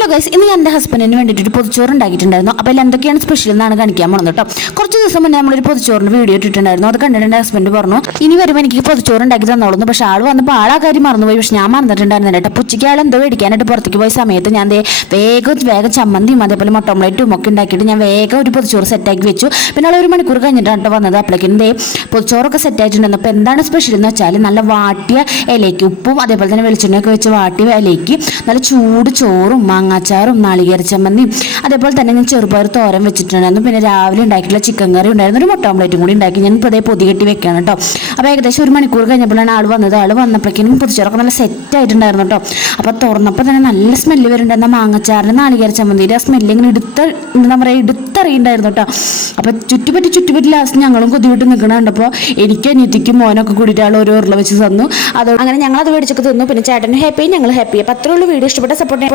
Hello guys, ഇന്ന് ഞാൻ എൻ്റെ ഹസ്ബൻഡിന് വേണ്ടിയിട്ട് ഒരു പൊതിച്ചോറ് ഉണ്ടാക്കിയിട്ടുണ്ടായിരുന്നു. അപ്പോൾ അതിൽ എന്തൊക്കെയാണ് സ്പെഷ്യൽ എന്നാണ് കാണിക്കാൻ പോകുന്നത് കേട്ടോ. കുറച്ച് ദിവസം മുന്നേ നമ്മളൊരു പൊതിച്ചോറിന് വീഡിയോ ഇട്ടിട്ടുണ്ടായിരുന്നു. അത് കണ്ടിട്ട് എൻ്റെ ഹസ്ബൻഡ് പറഞ്ഞു ഇനി വരുമ്പോൾ എനിക്ക് പൊതിച്ചോറ് ഉണ്ടാക്കി തന്നോളുന്നു. പക്ഷേ ആൾ വന്നപ്പോൾ ആ കാര്യം മറന്നുപോയി. പക്ഷേ ഞാൻ മറന്നിട്ടുണ്ടായിരുന്നു കേട്ടോ. ഉച്ചയ്ക്ക് ആൾ എന്തോ മേടിക്കാനായിട്ട് പുറത്തേക്ക് പോയ സമയത്ത് ഞാൻ വേഗം ചമ്മന്തിയും അതേപോലെ മുട്ട ഓംലേറ്റും ഒക്കെ ഉണ്ടാക്കിയിട്ട് ഞാൻ വേഗം ഒരു പൊതിച്ചോറ് സെറ്റാക്കി വെച്ചു. പിന്നെ ആൾ 1 മണിക്കൂർ കഴിഞ്ഞിട്ടാണ് കേട്ടോ വന്നത്. അപ്പോഴേക്കും പൊതിച്ചോറൊക്കെ സെറ്റായിട്ടുണ്ടായിരുന്നു. അപ്പോൾ എന്താണ് സ്പെഷ്യൽ എന്ന് വെച്ചാൽ നല്ല വാട്ടിയ ഇലയ്ക്ക് ഉപ്പും അതേപോലെ തന്നെ വെളിച്ചെണ്ണയൊക്കെ വെച്ച് വാട്ടിയ ഇലയ്ക്ക് നല്ല ചൂട് ചോറും മാങ്ങാച്ചാറും നാളികേര ചമ്മന്തിയും അതേപോലെ തന്നെ ഞാൻ ചെറുപയർ തോരൻ വെച്ചിട്ടുണ്ടായിരുന്നു. പിന്നെ രാവിലെ ഉണ്ടാക്കിയിട്ടുള്ള ചിക്കൻ കറി ഉണ്ടായിരുന്നു. ഒരു മുട്ട ഓംലേറ്റും കൂടി ഉണ്ടാക്കി ഞാൻ ഇപ്പോൾ പൊതി കെട്ടി വെക്കുകയാണ് കേട്ടോ. അപ്പോൾ ഏകദേശം 1 മണിക്കൂർ കഴിഞ്ഞപ്പോഴാണ് ആൾ വന്നത്. ആൾ വന്നപ്പോഴേക്കും പൊതിച്ചോറൊക്കെ നല്ല സെറ്റ് ആയിട്ടുണ്ടായിരുന്നു കേട്ടോ. അപ്പോൾ തുറന്നപ്പോൾ തന്നെ നല്ല സ്മെല്ല് വരുന്നുണ്ടായിരുന്നു. മാങ്ങാച്ചാറിന് നാളികേര ചമ്മന്തിയുടെ ആ സ്മെല്ല് ഇങ്ങനെ എന്താ പറയുക എടുത്തറിയുണ്ടായിരുന്നു കേട്ടോ. അപ്പോൾ ചുറ്റുപറ്റി ലാസ്റ്റ് ഞങ്ങളും കൊതിവിട്ട് നിൽക്കണുണ്ടപ്പോൾ എനിക്ക് അനിയത്തിക്കും മോനൊക്കെ കൂടിയിട്ട് ആൾ ഓരോ ഉരുള വെച്ച് തന്നു. അത് അങ്ങനെ ഞങ്ങളത് മേടിച്ചൊക്കെ തന്നു. പിന്നെ ചേട്ടനും ഹാപ്പി, ഞങ്ങൾ ഹാപ്പി. അപ്പോൾ അത്രയുള്ള വീഡിയോ ഇഷ്ടപ്പെട്ട സപ്പോർട്ട്